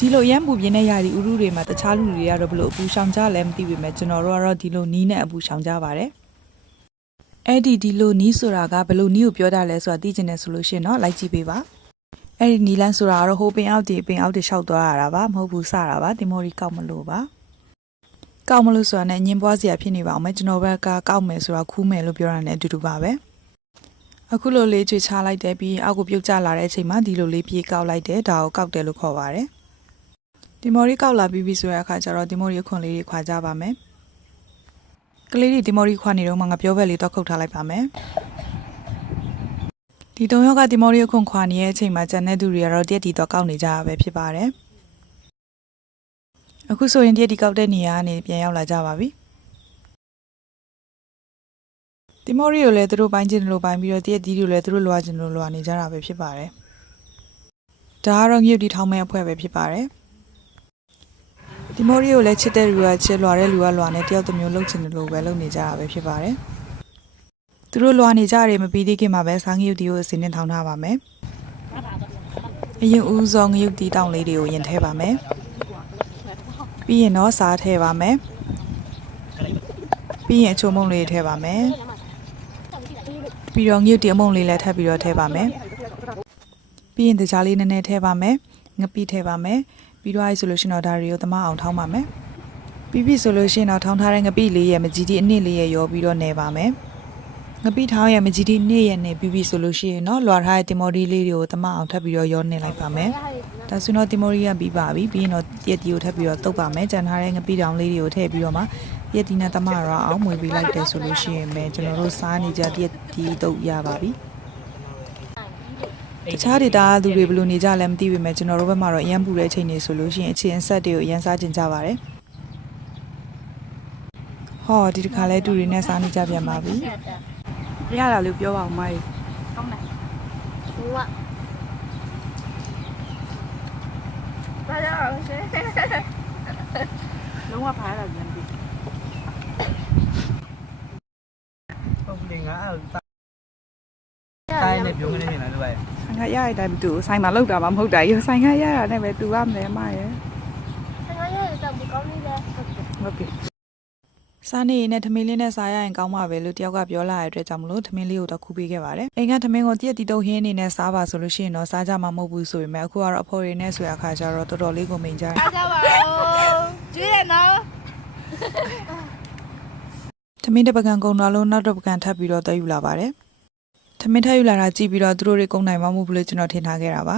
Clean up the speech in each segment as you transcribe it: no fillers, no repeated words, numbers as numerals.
ဒီလိုရမ်းပူပြင်းတဲ့ယာဒီဥရုတွေမှာတခြားလူတွေကတော့ဘလို့အပူရှောင်ကြလဲမသိပေမဲ့ကျွန်တော်တို့ကတော့ဒီလိုနီးနဲ့အပူရှောင်ကြပါတယ်အဲ့ဒီလိုနီးဆိုတာကဘလို့နီးကိုပြောတာလဲဆိုတာသိချင်တယ်ဆိုလို့ရှိရင်တော့လိုက်ကြည့်ပေးပါအဲ့ဒီနီလန်းဆိုတာကတော့ဟိုပင်အောက်ဒီလျှောက်သွားရတာပါမဟုတ်ဘူးစတာပါတင်မော်ရီကောက်မလို့ပါကောက်မလို့ဆိုတာနဲ့ညင်ပွားစရာဖြစ်နေပါအောင်မယ်ကျွန်တော်ဘက်ကကောက်မယ်ဆိုတာခူးမယ်လို့ပြောတာနဲ့အတူတူပါပဲအခုလိုလေးကြွေချလိုက်တယ်ပြီးအောက်ကိုပြုတ်ကျလာတဲ့အချိန်မှာဒီလိုလေးပြေးကောက်လိုက်တယ်ဒါကိုကောက်တယ်လို့ခေါ်ပါတယ်ဒီမော်ရီကောက်လာပြီးပြီဆိုတဲ့အခါကျတော့ဒီမော်ရီခွန်လေးတွေခွာကြပါမယ်ကလေးတွေဒီမော်ရီခွာနေတော့မှငါပြောဘက်လေးတော့ခုတ်ထားလိုက်ပါမယ်ဒီတုံရောကဒီမော်ရီခွန်ခွာနေတဲ့အချိန်မှာကျန်တဲ့သူတွေကတော့တရက်တီတော့ကောက်နေကြရပဲဖြစ်ပါတယ်အခုဆိုရင်တရက်တီကောက်တဲ့နေရာကနေပြန်ရောက်လာကြပါပြီဒီမော်ရီကိုလည်းသူတို့ပိုင်းချင်းလိုပိုင်းပြီးတော့တရက်တီကိုလည်းသူတို့လွာချင်းလိုလွာနေကြတာပဲဖြစ်ပါတယ်ဒါကတော့ငှက်တီထောင်းမဲ့အဖွဲ့ပဲဖြစ်ပါတယ်ဒီမော်ရီကိုလည်းချစ်တဲ့လူကချစ်လွာတဲ့လူကလွာနဲ့တယောက်တစ်မျိုးလှုပ်ချင်တယ်လို့ပဲလုပ်နေကြတာပဲဖြစ်ပါတယ်သူတို့လွာနေကြတယ်မပြီးသေးခင်မှာပဲစားငှက်တီကိုအစင်းနဲ့ထောင်းထားပါမယ်အရင်ဦးဆုံးငှက်တီတောင်းလေးတွေကိုရင်ထဲပါမယ်ပြီးရင်တော့စားထည့်ပါမယ်ပြီးရင်အချိုမုံလေးထည့်ပါမယ်ပြီးတော့ငှက်တီအမုံလေးလည်းထပ်ပြီးတော့ထည့်ပါမယ်ပြီးရင်တခြားလေးနည်းနည်းထည့်ပါမယ်ငပိထည့်ပါမယ်ပြီးတော့အဲ့ဆိုလို့ရှိရင်တော့ဒါတွေကိုသမအောင်ထောင်းပါမယ်ပြီးပြီဆိုလို့ရှိရင်တော့ထောင်းထားတဲ့ငပိလေးရဲ့မကြီးတီအနည်းလေးရဲ့ရောပြီးတော့နေပါမယ်ငပိထောင်းရဲ့မကြီးတီအနည်းရဲ့နေပြီးပြီဆိုလို့ရှိရင်တော့လွာထားတဲ့တင်မော်ဒီလေးတွေကိုသမအောင်ထပ်ပြီးတော့ရောနေလိုက်ပါမယ်ဒါဆိုတော့တင်မော်ဒီကပြီးပါပြီပြီးရင်တော့ရက်တီကိုထပ်ပြီးတော့တုပ်ပါမယ်ကြံထားတဲ့ငပိတောင်လေးတွေကိုထည့်ပြီးတော့မှရက်တီနဲ့သမရအောင်မွေပေးလိုက်တယ်ဆိုလို့ရှိရင်ပဲကျွန်တော်တို့စားနေကြရက်တီတုပ်ရပါပြီတခြားဒေတာသူတွေဘယ်လိုနေကြလဲမသိပေမဲ့ကျွန်တော်တို့ဘက်မှာတော့အရန်ပူတဲ့အချိန်တွေဆိုလို့ရှိရင်အခြေအဆက်တွေကိုအရန်စားကျင်ကြပါတယ်ဟောဒီတစ်ခါလဲတူတွေနဲ့စားနေကြပြန်ပါပြီရတာလို့ပြောပါဦးမိုင်းကောင်းတယ်ဟုတ်ပါဘာရအောင်ရှင်လုံးဝဖားရတာပြန်ပြီဟုတ်ကဲ့ငါတိုင်းနဲ့ပြုံးနေနေတာတို့ပဲဆိုင်ကရရတဲ့အတိုင်းမတူဆိုင်မှာလောက်တာမှမဟုတ်တာရဆိုင်ကရရတဲ့ပဲတူရမယ်မရဲ့ဆိုင်ကရရတဲ့ကောင်းနေတယ်ဟုတ်ကဲ့စားနေနဲ့ထမင်းလေးနဲ့စားရရင်ကောင်းမှာပဲလို့တယောက်ကပြောလာတဲ့အတွက်ကြောင့်မလို့ထမင်းလေးကိုတော့ခူးပေးခဲ့ပါတယ်အိမ်ကထမင်းကိုတရက်တီတုပ်ဟင်းအနေနဲ့စားပါဆိုလို့ရှိရင်တော့စားကြမှာမဟုတ်ဘူးဆိုပေမဲ့အခုကတော့အဖော်ရင်းနဲ့ဆိုရအခါကျတော့တော်တော်လေးကိုမိန်ကြတယ်စားကြပါဦးကျွေးရနော်ထမင်းတစ်ပကံကုန်တော့လို့နောက်တစ်ပကံထပ်ပြီးတော့တည်ယူလာပါတယ်ထမင်းထပ်ယူလာတာကြည့်ပြီးတော့သူတို့တွေကုန်နိုင်မှမဟုတ်ဘူးလို့ကျွန်တော်ထင်ထားခဲ့တာပါ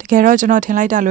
တကယ်တော့ကျွန်တော်ထင်လိုက်တာလို့